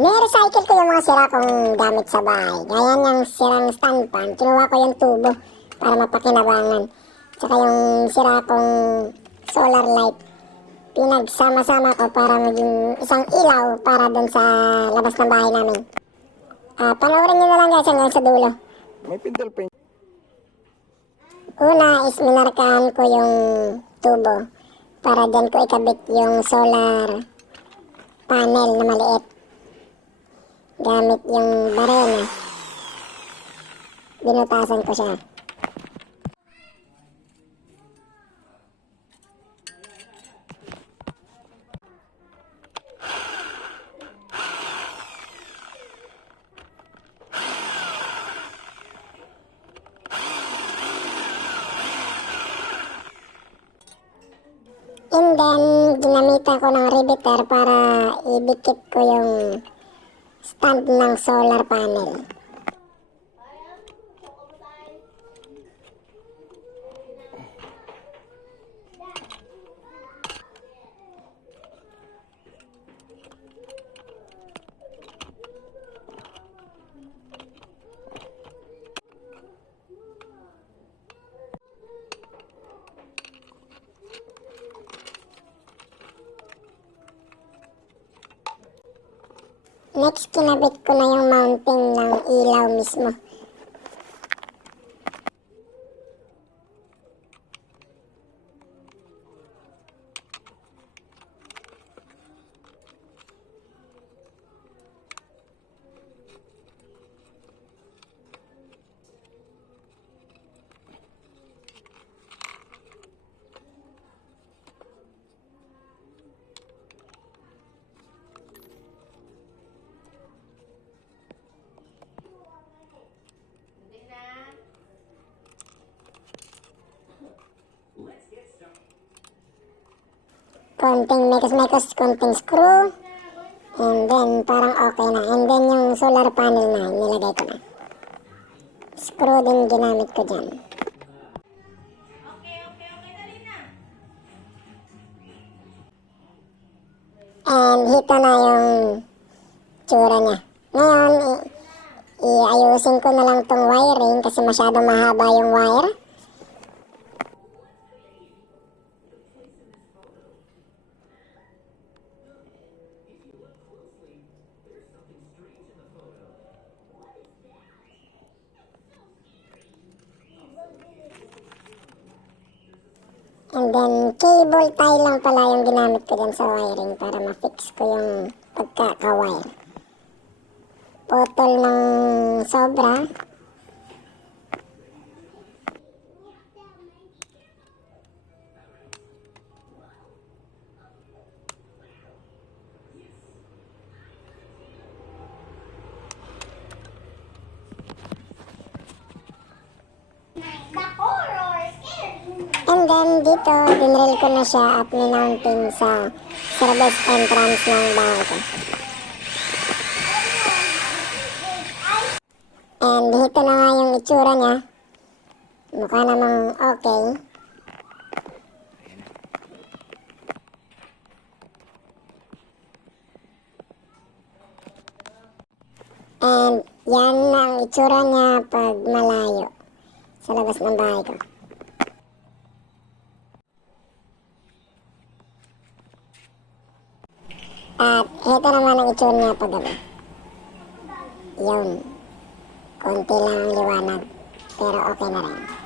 ni-recycle ko yung mga sira kong gamit sa bahay. Gaya yung sirang stand fan, kinuha ko yung tubo para mapakinabangan. Tsaka yung sira kong solar light, pinagsama-sama ko para maging isang ilaw para dun sa labas ng bahay namin. Panoorin nyo na lang guys hanggang sa dulo. May pintel paint. Una is minarkahan ko yung tubo para dyan ko ikabit yung solar panel na maliit. Gamit yung barena. Binutasan ko siya. And then, ginamitan ko ng riveter para idikit ko yung stand ng solar panel. Next, kinabit ko na yung mounting ng ilaw mismo. Konting mekos-mekos, konting screw. And then, parang okay na. And then, yung solar panel na, nilagay ko na. Screw din ginamit ko dyan. And, hito na yung tsura niya. Ngayon, iayusin ko na lang tong wiring kasi masyadong mahaba yung wire. And then, cable tie lang pala yung ginamit ko dyan sa wiring para ma-fix ko yung pagkaka-wire. Putol ng sobra. And then dito, dinrel ko na siya at minounting sa service entrance ng bahay ko. And dito na nga yung itsura niya. Mukha namang okay. And yan ang itsura niya pag malayo sa labas ng bahay ko. At ito naman ang itsura niya pag gabi. Yun. Konti lang ang liwanag. Pero okay na rin.